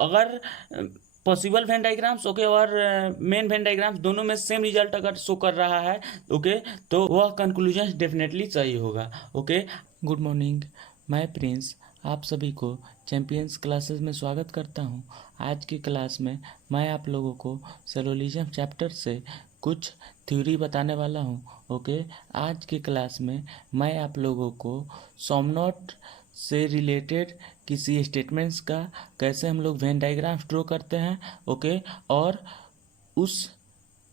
अगर possible when diagrams okay और main Venn diagrams दोनों में सेम रिजल्ट अगर शो कर रहा है ओके, तो वह कंक्लूजन डेफिनेटली सही होगा। ओके, गुड मॉर्निंग, मैं प्रिंस आप सभी को चैम्पियंस क्लासेस में स्वागत करता हूं। आज की क्लास में मैं आप लोगों को सिलोजिज्म चैप्टर से कुछ थ्योरी बताने वाला हूं। ओके, आज की क्लास में मैं आप लोगों को सोमनॉट से रिलेटेड किसी स्टेटमेंट्स का कैसे हम लोग वेन डायग्राम्स ड्रॉ करते हैं ओके, और उस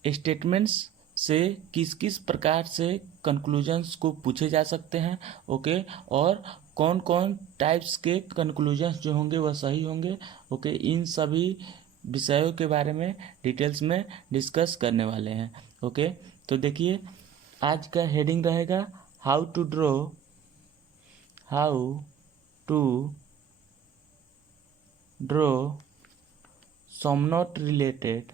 स्टेटमेंट्स से किस किस प्रकार से कंक्लूजन्स को पूछे जा सकते हैं ओके, और कौन कौन टाइप्स के कंक्लूजन्स जो होंगे वह सही होंगे ओके, इन सभी विषयों के बारे में डिटेल्स में डिस्कस करने वाले हैं। ओके, तो देखिए आज का हेडिंग रहेगा how to draw some not related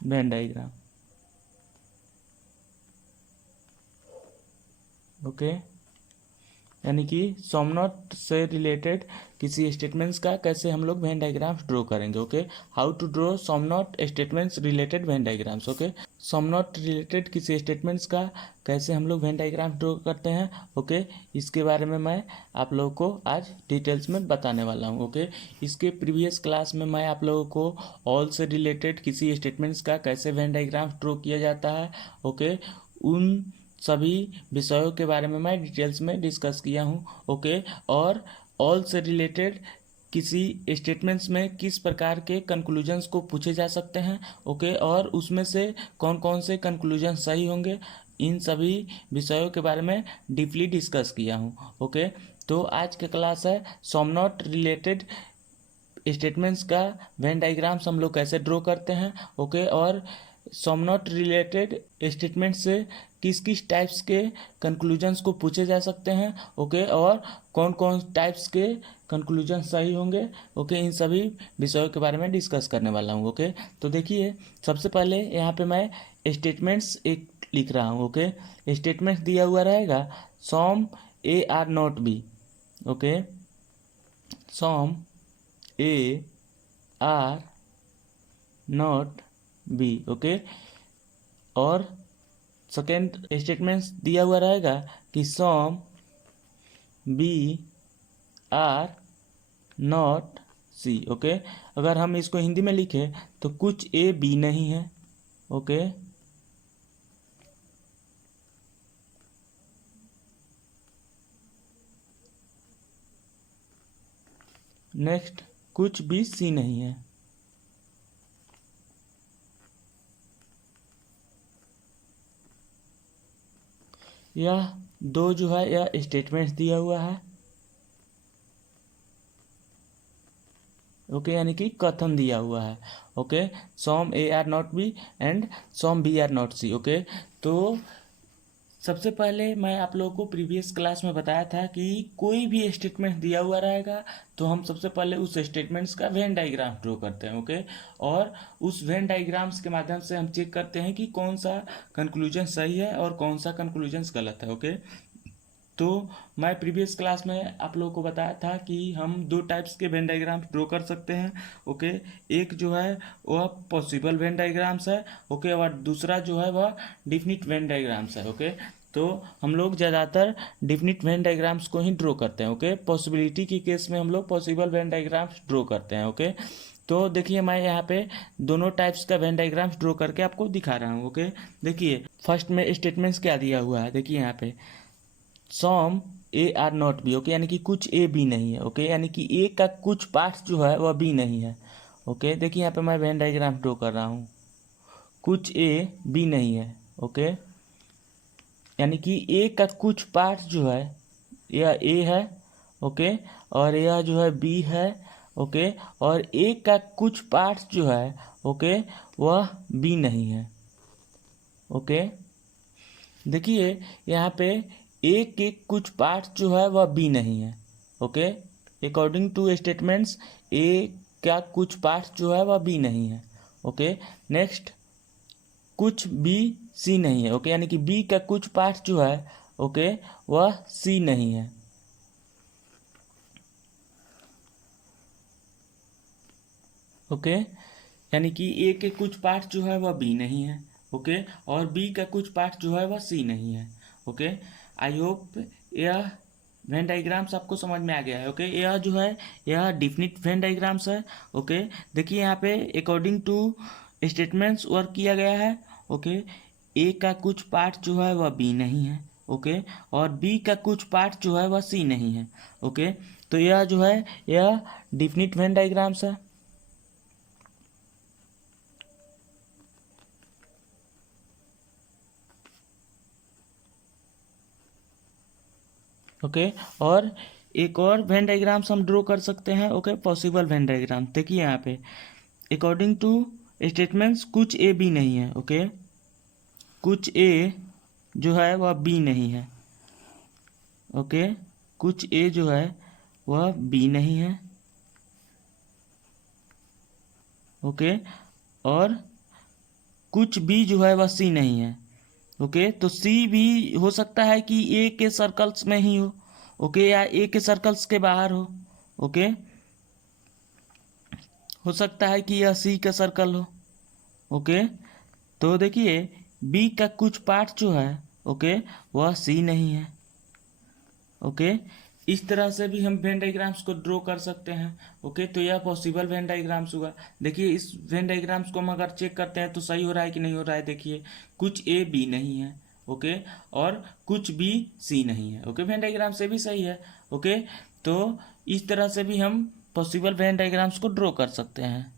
Venn diagram. Okay, यानी कि सोमनॉट से रिलेटेड किसी स्टेटमेंट्स का कैसे हम लोग वेन डायग्राम्स ड्रॉ करेंगे। Okay, how to draw some not statements related Venn diagrams. Okay, some not related किसी स्टेटमेंट्स का कैसे हम लोग वेन डायग्राम्स ड्रॉ करते हैं ओके, इसके बारे में मैं आप लोगों को आज डिटेल्स में बताने वाला हूँ। ओके, इसके प्रीवियस क्लास में मैं आप लोगों को ऑल से रिलेटेड किसी स्टेटमेंट्स का कैसे वेन डायग्राम्स ड्रॉ किया जाता है ओके, उन सभी विषयों के बारे में मैं डिटेल्स में डिस्कस किया हूँ। ओके, और ऑल से रिलेटेड किसी स्टेटमेंट्स में किस प्रकार के कंक्लूजन्स को पूछे जा सकते हैं ओके, और उसमें से कौन कौन से कंक्लूजन सही होंगे, इन सभी विषयों के बारे में डीपली डिस्कस किया हूँ। ओके, तो आज का क्लास है सोमनॉट रिलेटेड स्टेटमेंट्स का वेन डायग्राम्स हम लोग कैसे ड्रॉ करते हैं ओके, और सोमनॉट रिलेटेड स्टेटमेंट से किस किस टाइप्स के कंक्लूजन्स को पूछे जा सकते हैं ओके, और कौन कौन टाइप्स के कंक्लूजन सही होंगे ओके, इन सभी विषयों के बारे में डिस्कस करने वाला हूँ। ओके, तो देखिए सबसे पहले यहाँ पे मैं स्टेटमेंट्स एक लिख रहा हूँ। ओके, स्टेटमेंट्स दिया हुआ रहेगा some A are not B. Okay, some A are not B. Okay, और सेकेंड स्टेटमेंट दिया हुआ रहेगा कि some B are not C. Okay, अगर हम इसको हिंदी में लिखें तो कुछ ए बी नहीं है। ओके, नेक्स्ट कुछ भी सी नहीं है। यह दो जो है यह स्टेटमेंट्स दिया हुआ है। ओके, यानी कि कथन दिया हुआ है। Okay, some A are not B and some B are not C. Okay, तो सबसे पहले मैं आप लोगों को प्रीवियस क्लास में बताया था कि कोई भी स्टेटमेंट दिया हुआ रहेगा तो हम सबसे पहले उस स्टेटमेंट्स का वेन डायग्राम ड्रॉ करते हैं। ओके, और उस वेन डायग्राम्स के माध्यम से हम चेक करते हैं कि कौन सा कंक्लूजन सही है और कौन सा कंक्लूजन गलत है। ओके, तो मैं प्रीवियस क्लास में आप लोगों को बताया था कि हम दो टाइप्स के वेन डायग्राम्स ड्रॉ कर सकते हैं। ओके, एक जो है वह पॉसिबल वेन डायग्राम्स है ओके, और दूसरा जो है वह डिफिनिट वेन डायग्राम्स है। ओके, तो हम लोग ज़्यादातर डिफिनिट वेन डायग्राम्स को ही ड्रॉ करते हैं। ओके, पॉसिबिलिटी की केस में हम लोग पॉसिबल वेन डायग्राम्स ड्रॉ करते हैं। ओके, तो देखिए मैं यहाँ पे दोनों टाइप्स का वेन डायग्राम्स ड्रॉ करके आपको दिखा रहा हूँ। ओके, देखिए फर्स्ट में स्टेटमेंट्स क्या दिया हुआ है, देखिए यहाँ पे some A are not B. Okay, यानी कि कुछ ए बी नहीं है। ओके, यानी कि ए का कुछ पार्ट्स जो है वह बी नहीं है। ओके, देखिए यहाँ पे मैं वेन डायग्राम ड्रॉ कर रहा हूँ, कुछ ए बी नहीं है। ओके, यानी कि ए का कुछ पार्ट्स जो है यह ए है। ओके, और यह जो है बी है। ओके, और ए का कुछ पार्ट्स जो है ओके वह बी नहीं है। ओके, देखिए यहाँ पे ए के कुछ पार्ट्स जो है वह बी नहीं है। ओके, अकॉर्डिंग टू स्टेटमेंट्स ए का कुछ पार्ट्स जो है वह बी नहीं है। ओके, नेक्स्ट कुछ बी सी नहीं है। ओके, यानी कि बी का कुछ पार्ट जो है ओके वह सी नहीं है। ओके, यानी कि ए के कुछ पार्ट जो है वह बी नहीं है। ओके, और बी का कुछ पार्ट जो है वह सी नहीं है। ओके, आई होप यह वेन डाइग्राम्स आपको समझ में आ गया है। ओके, यह जो है यह डिफिनिट वेन डाइग्राम्स है। ओके, देखिए यहाँ पे अकॉर्डिंग टू स्टेटमेंट्स वर्क किया गया है। ओके, ए का कुछ पार्ट जो है वह बी नहीं है। ओके, और बी का कुछ पार्ट जो है वह सी नहीं है। ओके, तो यह जो है यह डिफिनिट वेन डाइग्राम्स है। ओके, और एक और वेन डाइग्राम्स हम ड्रॉ कर सकते हैं। ओके, पॉसिबल वेन डाइग्राम देखिए यहाँ पे अकॉर्डिंग टू स्टेटमेंट्स कुछ ए बी नहीं है। ओके, कुछ ए जो है वह बी नहीं है। ओके, कुछ ए जो है वह बी नहीं है। ओके, और कुछ बी जो है वह सी नहीं है। ओके, तो सी भी हो सकता है कि ए के सर्कल्स में ही हो। ओके, या ए के सर्कल्स के बाहर हो। ओके, हो सकता है कि यह सी का सर्कल हो। ओके, तो देखिए बी का कुछ पार्ट जो है ओके वह सी नहीं है। ओके, इस तरह से भी हम वेन डाइग्राम्स को ड्रॉ कर सकते हैं। ओके, तो यह पॉसिबल वेन डाइग्राम्स हुआ। देखिए इस वेन डाइग्राम्स को हम अगर चेक करते हैं तो सही हो रहा है कि नहीं हो रहा है। देखिए कुछ ए बी नहीं है। ओके, और कुछ बी सी नहीं है। ओके, वेन डाइग्राम से भी सही है। ओके, तो इस तरह से भी हम पॉसिबल वेन डाइग्राम्स को ड्रॉ कर सकते हैं।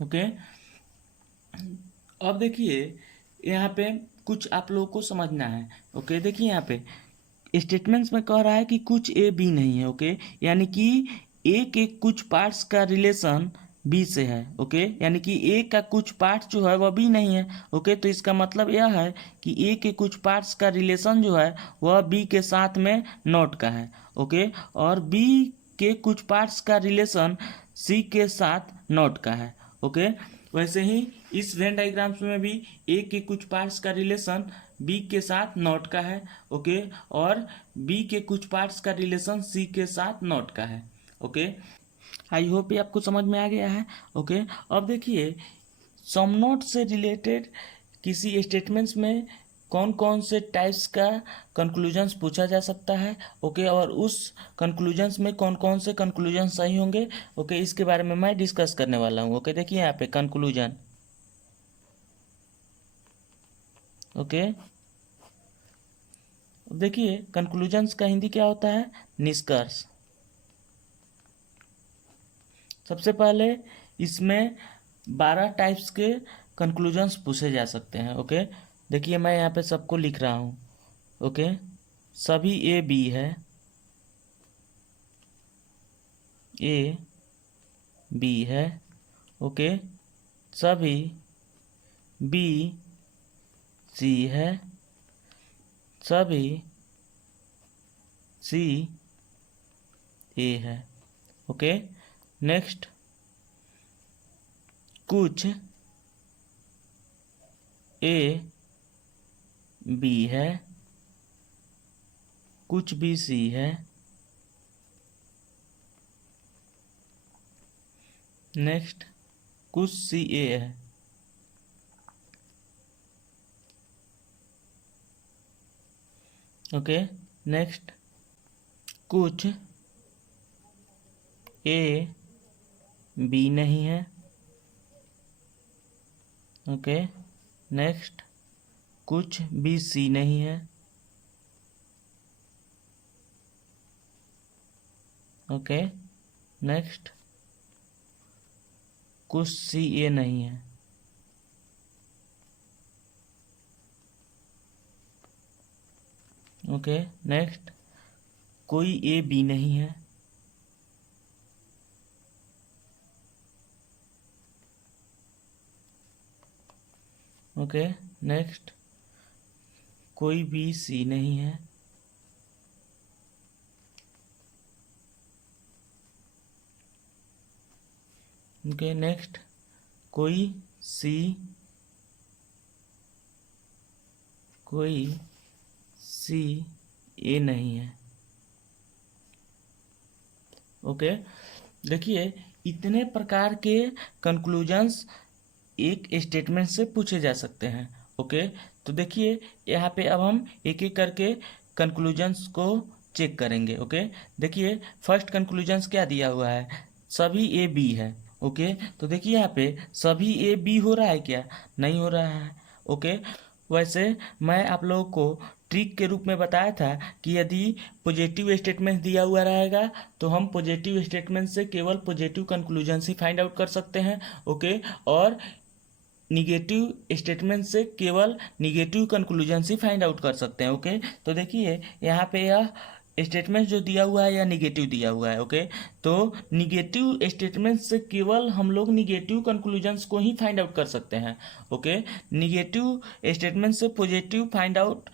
ओके, अब देखिए यहाँ पे कुछ आप लोगों को समझना है। ओके, देखिए यहाँ पे स्टेटमेंट्स में कह रहा है कि कुछ ए बी नहीं है। ओके, यानी कि ए के कुछ पार्ट्स का रिलेशन बी से है। ओके, यानी कि ए का कुछ पार्ट जो है वह बी नहीं है। ओके, तो इसका मतलब यह है कि ए के कुछ पार्ट्स का रिलेशन जो है वह बी के साथ में नॉट का है। ओके, और बी के कुछ पार्ट्स का रिलेशन सी के साथ नॉट का है। ओके, वैसे ही इस वेन डायग्राम्स में भी ए के कुछ पार्ट्स का रिलेशन बी के साथ नॉट का है। ओके, और बी के कुछ पार्ट्स का रिलेशन सी के साथ नॉट का है। ओके, आई होप ये आपको समझ में आ गया है। ओके, अब देखिए सम नोट से रिलेटेड किसी स्टेटमेंट्स में कौन कौन से टाइप्स का कंक्लूजन्स पूछा जा सकता है। ओके, और उस कंक्लूजन्स में कौन कौन से कंक्लूजन सही होंगे। ओके, इसके बारे में मैं डिस्कस करने वाला हूँ। ओके, देखिए यहाँ पे कंक्लूजन। ओके, देखिए कंक्लूजन्स का हिंदी क्या होता है, निष्कर्ष। सबसे पहले इसमें 12 टाइप्स के कंक्लूजन्स पूछे जा सकते हैं। ओके, देखिए मैं यहाँ पे सबको लिख रहा हूँ। ओके, सभी ए बी है, ए बी है। ओके, सभी बी सी है, सभी सी ए है। ओके, नेक्स्ट कुछ ए बी है, कुछ बी सी है। नेक्स्ट कुछ सी ए है। ओके, नेक्स्ट कुछ ए बी नहीं है। ओके, नेक्स्ट कुछ बी सी नहीं है। ओके, नेक्स्ट कुछ सी ए नहीं है। ओके, नेक्स्ट कोई ए बी नहीं है। ओके, नेक्स्ट कोई बी सी नहीं है। ओके नेक्स्ट, कोई सी ए नहीं है। ओके देखिए, इतने प्रकार के कंक्लूजन्स एक स्टेटमेंट से पूछे जा सकते हैं। ओके तो देखिए यहाँ पे अब हम एक एक करके कंक्लूजन्स को चेक करेंगे। ओके देखिए फर्स्ट कंक्लूजन्स क्या दिया हुआ है, सभी ए बी है। ओके तो देखिए यहाँ पे सभी ए बी हो रहा है क्या, नहीं हो रहा है। ओके वैसे मैं आप लोगों को ट्रिक के रूप में बताया था कि यदि पॉजिटिव स्टेटमेंट दिया हुआ रहेगा तो हम पॉजिटिव स्टेटमेंट से केवल पॉजिटिव कंक्लूजन ही फाइंड आउट कर सकते हैं। ओके और निगेटिव स्टेटमेंट से केवल निगेटिव कंक्लूजन ही फाइंड आउट कर सकते हैं। ओके तो देखिए यहाँ पे यह स्टेटमेंट जो दिया हुआ है या निगेटिव दिया हुआ है। ओके तो निगेटिव स्टेटमेंट से केवल हम लोग निगेटिव कंक्लूजन्स को ही फाइंड आउट कर सकते हैं। ओके निगेटिव स्टेटमेंट से पॉजिटिव फाइंड आउट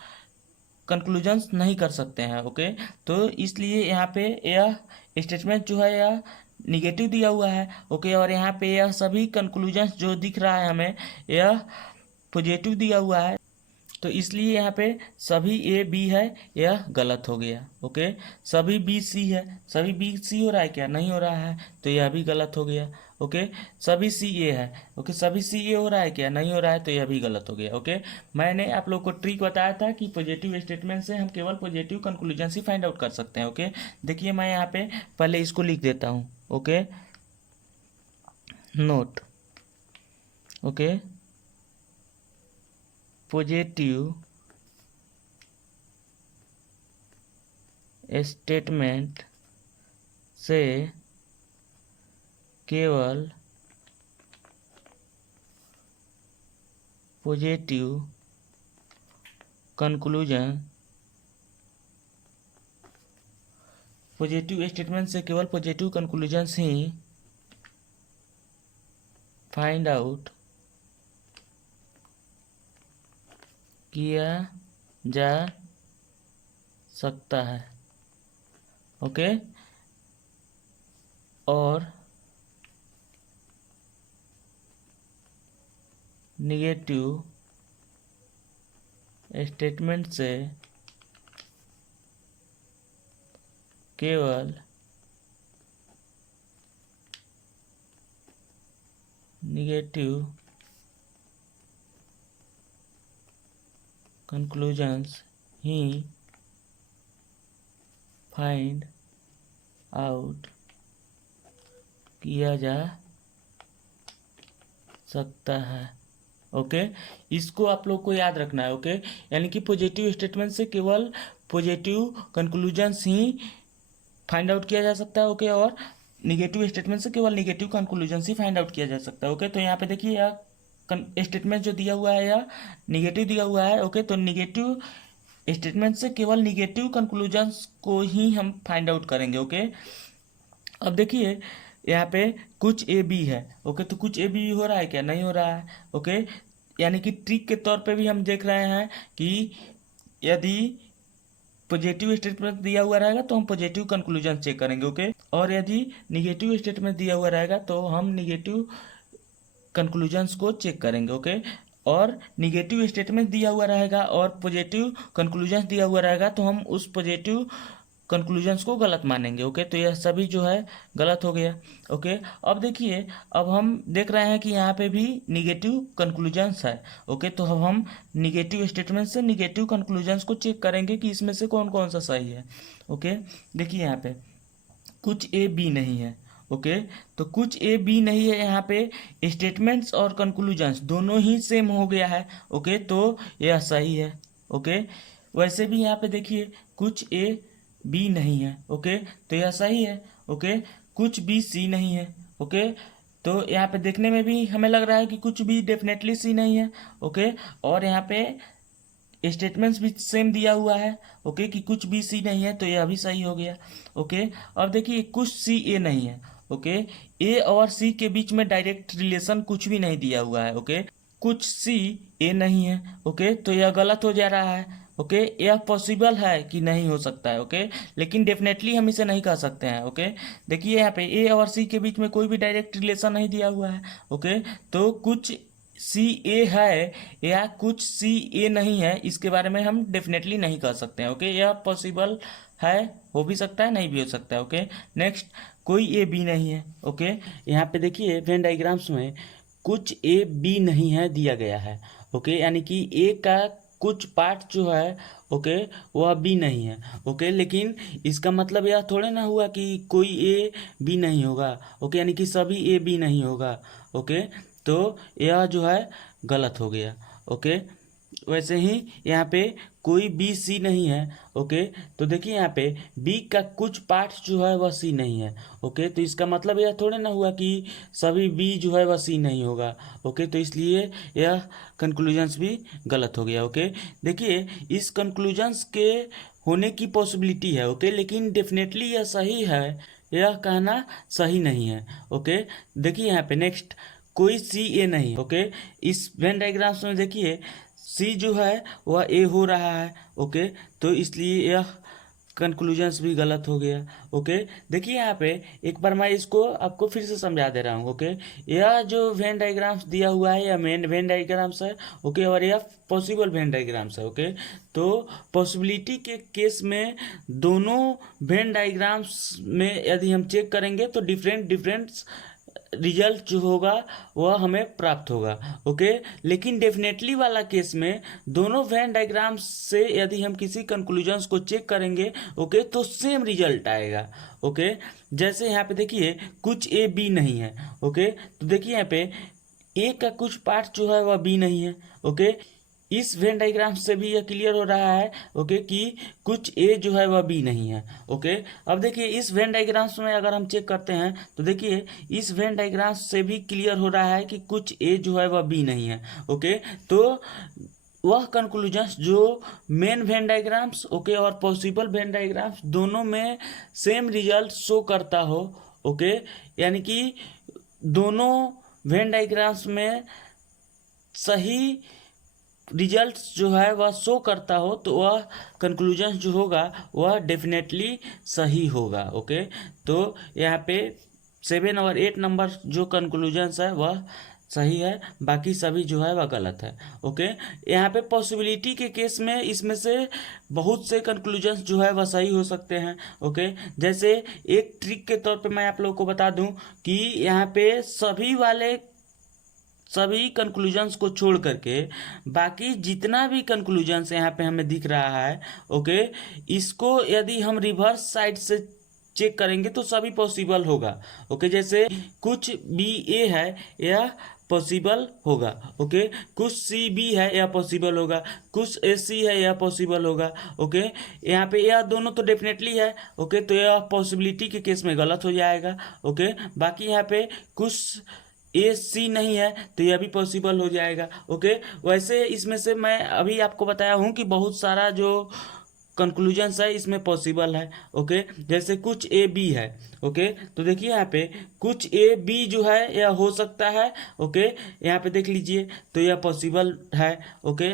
कंक्लूजन्स नहीं कर सकते हैं। ओके तो इसलिए यहाँ पे यह स्टेटमेंट जो है यह निगेटिव दिया हुआ है। ओके और यहाँ पे यह सभी कंक्लूजन्स जो दिख रहा है हमें यह पॉजिटिव दिया हुआ है, तो इसलिए यहाँ पे सभी ए बी है यह गलत हो गया। ओके सभी बी सी है, सभी बी सी हो रहा है क्या, नहीं हो रहा है, तो यह भी गलत हो गया। ओके सभी सी ए है, ओके सभी सी ए हो रहा है क्या, नहीं हो रहा है, तो यह भी गलत हो गया। ओके मैंने आप लोग को ट्रिक बताया था कि पॉजिटिव स्टेटमेंट से हम केवल पॉजिटिव कंक्लूजन ही फाइंड आउट कर सकते हैं। ओके देखिए मैं यहाँ पे पहले इसको लिख देता हूँ। Okay note, okay positive statement से केवल पॉजिटिव कंक्लूजन, पॉजिटिव स्टेटमेंट से केवल पॉजिटिव कंक्लूजन्स ही फाइंड आउट किया जा सकता है। ओके और निगेटिव स्टेटमेंट से केवल निगेटिव कंक्लूजन्स ही फाइंड आउट किया जा सकता है। ओके इसको आप लोग को याद रखना है। ओके यानी कि पॉजिटिव स्टेटमेंट से केवल पॉजिटिव कंक्लूजन्स ही फाइंड आउट किया जा सकता है। ओके और निगेटिव स्टेटमेंट से केवल निगेटिव कंक्लूजन्स ही फाइंड आउट किया जा सकता है। ओके तो यहाँ पे देखिए यह स्टेटमेंट जो दिया हुआ है या निगेटिव दिया हुआ है। ओके तो निगेटिव स्टेटमेंट से केवल निगेटिव कंक्लूजन्स को ही हम फाइंड आउट करेंगे। ओके अब देखिए यहाँ पे कुछ ए बी है। ओके तो कुछ ए बी हो रहा है क्या, नहीं हो रहा है। ओके यानी कि ट्रिक के तौर पे भी हम देख रहे हैं कि यदि पॉजिटिव स्टेटमेंट दिया हुआ रहेगा तो हम पॉजिटिव कंक्लूजन चेक करेंगे। ओके और यदि निगेटिव स्टेटमेंट दिया हुआ रहेगा तो हम निगेटिव कंक्लूजन्स को चेक करेंगे। ओके और निगेटिव स्टेटमेंट दिया हुआ रहेगा और पॉजिटिव कंक्लूजन्स दिया हुआ रहेगा तो हम उस पॉजिटिव कंक्लूजन्स को गलत मानेंगे। ओके तो यह सभी जो है गलत हो गया। ओके अब देखिए अब हम देख रहे हैं कि यहाँ पे भी निगेटिव कंक्लूजन्स है। ओके तो अब हम निगेटिव स्टेटमेंट से निगेटिव कंक्लूजन्स को चेक करेंगे कि इसमें से कौन कौन सा सही है। ओके देखिए यहाँ पे कुछ ए बी नहीं है। ओके तो कुछ ए बी नहीं है, यहाँ पे स्टेटमेंट्स और कंक्लूजन्स दोनों ही सेम हो गया है। ओके तो यह सही है। ओके वैसे भी यहाँ पे देखिए कुछ ए बी नहीं है। ओके तो यह सही है। ओके कुछ बी सी नहीं है। ओके तो यहाँ पे देखने में भी हमें लग रहा है कि कुछ भी डेफिनेटली सी नहीं है। ओके और यहाँ पे स्टेटमेंट्स भी सेम दिया हुआ है। ओके कि कुछ भी सी नहीं है, तो यह भी सही हो गया। ओके अब देखिए कुछ सी ए नहीं है। ओके ए और सी के बीच में डायरेक्ट रिलेशन कुछ भी नहीं दिया हुआ है। ओके कुछ सी ए नहीं है। ओके तो यह गलत हो जा रहा है। ओके, यह पॉसिबल है कि नहीं हो सकता है, ओके, लेकिन डेफिनेटली हम इसे नहीं कह सकते हैं, ओके। देखिए यहाँ पे ए और सी के बीच में कोई भी डायरेक्ट रिलेशन नहीं दिया हुआ है, ओके। तो कुछ सी ए है या कुछ सी ए नहीं है, इसके बारे में हम डेफिनेटली नहीं कह सकते हैं, ओके। यह पॉसिबल है, हो भी सकता है, नहीं भी हो सकता है, ओके। नेक्स्ट, कोई ए बी नहीं है, ओके। यहाँ पे देखिए वेन डाइग्राम्स में कुछ ए बी नहीं है दिया गया है, ओके, यानी कि ए का कुछ पार्ट जो है, ओके, वह बी नहीं है, ओके। लेकिन इसका मतलब यह थोड़े ना हुआ कि कोई ए बी नहीं होगा, ओके, यानी कि सभी ए बी नहीं होगा, ओके। तो यह जो है गलत हो गया, ओके। वैसे ही यहाँ पे कोई बी सी नहीं है, ओके। तो देखिए यहाँ पे बी का कुछ पार्ट जो है वह सी नहीं है, ओके। तो इसका मतलब यह थोड़े ना हुआ कि सभी बी जो है वह सी नहीं होगा, ओके। तो इसलिए यह कंक्लूजन्स भी गलत हो गया, ओके। देखिए इस कंक्लूजन्स के होने की पॉसिबिलिटी है, ओके, लेकिन डेफिनेटली यह सही है यह कहना सही नहीं है, ओके। देखिए यहाँ पे नेक्स्ट, कोई सी ए नहीं, ओके। इस वेन डायग्राम्स में देखिए सी जो है वह ए हो रहा है, ओके। तो इसलिए यह कंक्लूजन्स भी गलत हो गया, ओके। देखिए यहाँ पे एक बार मैं इसको आपको फिर से समझा दे रहा हूँ, ओके। यह जो वेन डायग्राम्स दिया हुआ है यह मेन वेन डायग्राम्स है, ओके, और यह पॉसिबल वेन डायग्राम्स है, ओके। तो पॉसिबिलिटी के केस में दोनों वेन डायग्राम्स में यदि हम चेक करेंगे तो डिफरेंट डिफरेंट रिजल्ट जो होगा वह हमें प्राप्त होगा, ओके। लेकिन डेफिनेटली वाला केस में दोनों वेन डायग्राम्स से यदि हम किसी कंक्लूजन्स को चेक करेंगे, ओके, तो सेम रिजल्ट आएगा, ओके। जैसे यहाँ पे देखिए कुछ ए बी नहीं है, ओके। तो देखिए यहाँ पे ए का कुछ पार्ट जो है वह बी नहीं है, ओके। इस वेन डायग्राम से भी यह क्लियर हो रहा है, ओके, कि कुछ ए जो है वह बी नहीं है, ओके। अब देखिए इस वेन डायग्राम्स में अगर हम चेक करते हैं तो देखिए इस वेन डायग्राम्स से भी क्लियर हो रहा है कि कुछ ए जो है वह बी नहीं है, ओके। तो वह कंक्लूजन्स जो मेन वेन डायग्राम्स, ओके, और पॉसिबल वेन डायग्राम्स दोनों में सेम रिजल्ट शो करता हो, ओके, यानी कि दोनों वेन डायग्राम्स में सही रिजल्ट्स जो है वह शो करता हो तो वह कंक्लूजन जो होगा वह डेफिनेटली सही होगा, ओके। तो यहाँ पे 7 और 8 नंबर जो कंक्लूजन्स है वह सही है, बाकी सभी जो है वह गलत है, ओके। यहाँ पे पॉसिबिलिटी के केस में इसमें से बहुत से कंक्लूजन्स जो है वह सही हो सकते हैं, ओके। जैसे एक ट्रिक के तौर पे मैं आप लोगों को बता दूं कि यहाँ पे सभी कंक्लूजन्स को छोड़ करके बाकी जितना भी कंक्लूजन्स यहाँ पे हमें दिख रहा है, ओके, इसको यदि हम रिवर्स साइड से चेक करेंगे तो सभी पॉसिबल होगा, ओके। जैसे कुछ बी ए है यह पॉसिबल होगा, ओके। कुछ सी बी है यह पॉसिबल होगा, कुछ ए सी है यह पॉसिबल होगा, ओके। यहाँ पे यह दोनों तो डेफिनेटली है, ओके। तो यह पॉसिबिलिटी के केस में गलत हो जाएगा, ओके। बाकी यहाँ पे कुछ ए सी नहीं है तो यह भी पॉसिबल हो जाएगा, ओके। वैसे इसमें से मैं अभी आपको बताया हूँ कि बहुत सारा जो कंक्लूजन्स है इसमें पॉसिबल है, ओके। जैसे कुछ ए बी है, ओके। तो देखिए यहाँ पे कुछ ए बी जो है यह हो सकता है, ओके। यहाँ पे देख लीजिए तो यह पॉसिबल है, ओके।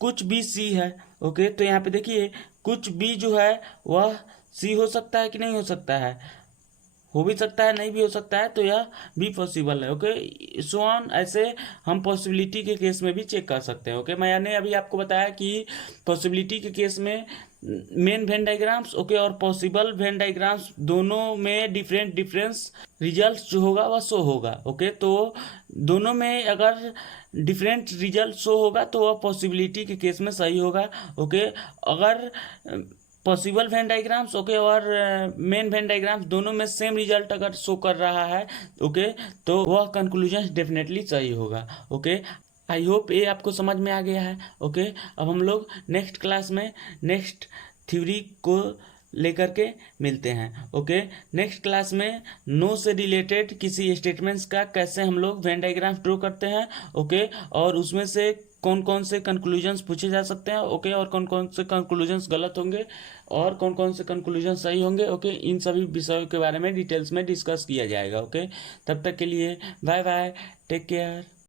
कुछ बी सी है, ओके। तो यहाँ पे देखिए कुछ बी जो है वह सी हो सकता है कि नहीं हो सकता है, हो भी सकता है नहीं भी हो सकता है, तो यह भी पॉसिबल है, ओके। सो ऑन ऐसे हम पॉसिबिलिटी के केस में भी चेक कर सकते हैं, ओके। मैंने अभी आपको बताया कि पॉसिबिलिटी के केस में मेन वेन डायग्राम्स, ओके, और पॉसिबल वेन डायग्राम्स दोनों में डिफरेंस रिजल्ट जो होगा वह शो होगा, ओके। तो दोनों में अगर डिफरेंट रिजल्ट शो होगा तो वह पॉसिबिलिटी के केस में सही होगा, ओके। अगर पॉसिबल वेन डायग्राम्स, ओके, और मेन वेन डायग्राम्स दोनों में सेम रिजल्ट अगर शो कर रहा है, ओके, तो वह कंक्लूजन डेफिनेटली सही होगा, ओके। आई होप ये आपको समझ में आ गया है, ओके। अब हम लोग नेक्स्ट क्लास में नेक्स्ट थ्योरी को लेकर के मिलते हैं, ओके। नेक्स्ट क्लास में नो से रिलेटेड किसी स्टेटमेंट्स का कैसे हम लोग वेन डायग्राम ड्रॉ करते हैं, ओके, और उसमें से कौन कौन से कंक्लूजन्स पूछे जा सकते हैं, ओके, और कौन कौन से कंक्लूजन्स गलत होंगे और कौन कौन से कंक्लूजन सही होंगे, ओके, इन सभी विषयों के बारे में डिटेल्स में डिस्कस किया जाएगा, ओके। तब तक के लिए बाय बाय, टेक केयर।